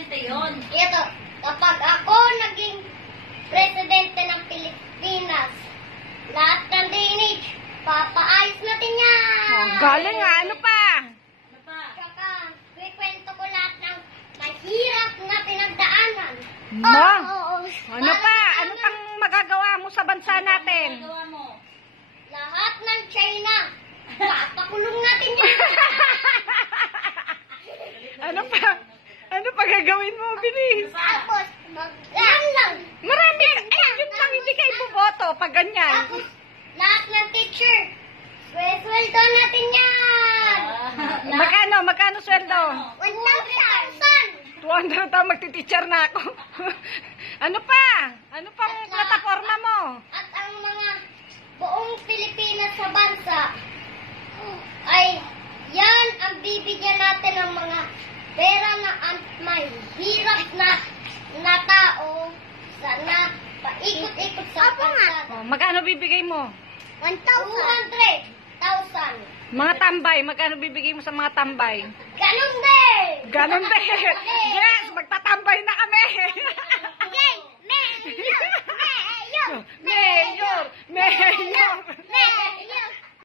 presidente yon. Ito, kapag ako naging presidente ng Pilipinas, lahat ng drainage, papaayos natin yan! Galing nga, ano pa? Ano pa? Tsaka, kikwento ko lahat ng mahirap na pinagdaanan. Ma? Oo. Ano pa? Ano pang magagawa mo sa bansa natin? Gawa mo. Lahat ng China, papakulong natin yan. Ano pa? Ano pa gagawin mo, bilis? Tapos, yan lang. Marami ka. Eh, yung pang hindi kayo buboto pag ganyan. Tapos, lahat ng teacher, sweldo natin yan. Magkano sweldo? 1,000. 200 daw magti-teacher na ako. Ano pa? Ano pang plataforma mo? At ang mga buong Pilipinas sa bansa ay yan ang bibigyan natin ng mga pera na may hirap na tao sana paikot-ikot sa bansa. Oh, magkano bibigay mo? 200,000. Mga tambay, magkano bibigay mo sa mga tambay? Ganun din! Ganon din. Yes, magtatambay na kami.